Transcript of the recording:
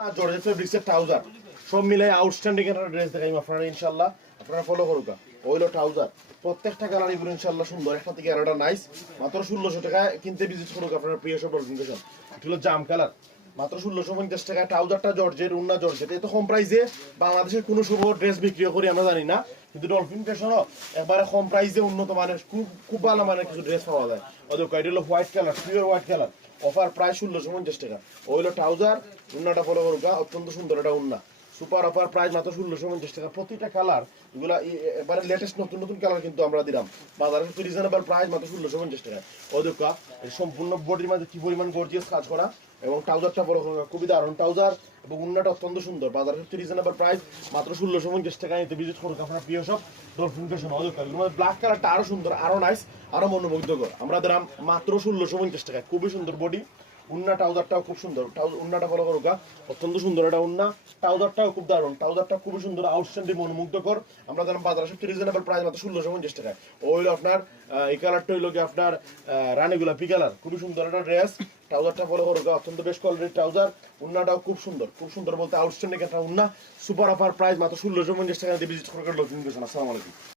Georgette ফেব্রিক্সের trouser. সব মিলাই আউটস্ট্যান্ডিং একটা ড্রেস দেখাই আপনারা ইনশাল্লাহ আপনারা ফলো করুক ওইলো ট্রাউজার। প্রত্যেকটা কালার এগুলো ইনশাল্লাহ সুন্দর। একটা থেকে আরেকটা নাইস মাত্র ষোলোশো টাকায় কিনতে ভিজিট করুক আপনার প্রিয় সব প্রেজেন্টেশন এগুলো জাম কালার মাত্র ষোলোশো পঞ্চাশ টাকায় ট্রাউজারটা জর্জের উন্না জর্জেট। এত কম প্রাইসে বাংলাদেশের কোনো শুভ ড্রেস বিক্রিও করি আমরা জানি না। কিন্তু ডলফিন ফ্যাশনও একবারে কম প্রাইসে উন্নত মানের, খুব খুব ভালো মানের কিছু ড্রেস পাওয়া যায়। ওদের এটা হলো white colour pure white colour offer প্রায় ষোলোশো পঞ্চাশ টাকা। ওইলো ট্রাউজার উন্নাটা ফলো করুকা অত্যন্ত সুন্দর, এটা উন্না। সুপার অফার প্রাইস মাত্র ষোলোশো পঞ্চাশ টাকা। প্রতিটা কালার এগুলা এবারে লেটেস্ট নতুন নতুন কালার কিন্তু আমরা দিলাম। বাজারে রিজনেবল প্রাইস মাত্র ষোলোশো পঞ্চাশ টাকা এই সম্পূর্ণ বডির মধ্যে কি পরিমাণ গর্জিয়াস কাজ করা? এবং ট্রাউজারটা বড় খুবই দারুণ ট্রাউজার এবং উন্নাটা অত্যন্ত সুন্দর। বাজারে রিজনেবল প্রাইস মাত্র ষোলোশো পঞ্চাশ টাকা নিতে ভিজিট করুক আপনার প্রিয় সব ডলফিন ফ্যাশন ওদুকা ব্ল্যাক কালারটা আরও সুন্দর, আরও নাইস আরও মনোমুগ্ধকর। আমরা দিলাম মাত্র ষোলোশো পঞ্চাশ টাকা খুবই সুন্দর বডি উন্না ট্রাউজারটাও খুব সুন্দর। উন্নাটা ফলো হ্যাঁ? অত্যন্ত সুন্দর এটা উন্না। ট্রাউজারটাও খুব দারুণ। ট্রাউজারটা খুবই সুন্দর আউটস্ট্যান্ডিং মনোমুগ্ধকর। আমরা জানাম বাজারে সবচেয়ে রিজনেবল প্রাইস মাত্র ষোলোশো পঞ্চাশ টাকায় ও হইল আপনার এই কালারটা হইল কি আপনার রানী গোলাপি কালার খুবই সুন্দর একটা ড্রেস ট্রাউজারটা ফলো হ্যাঁ? অত্যন্ত বেশ কোয়ালিটির ট্রাউজার। উন্নাটাও খুব সুন্দর। খুব সুন্দর বলতে আউটস্ট্যান্ডিং একটা উন্না। সুপার অফার প্রাইস মাত্র ষোলোশো পঞ্চাশ টাকা ভিজিট করে লোক আসসালামু আলাইকুম।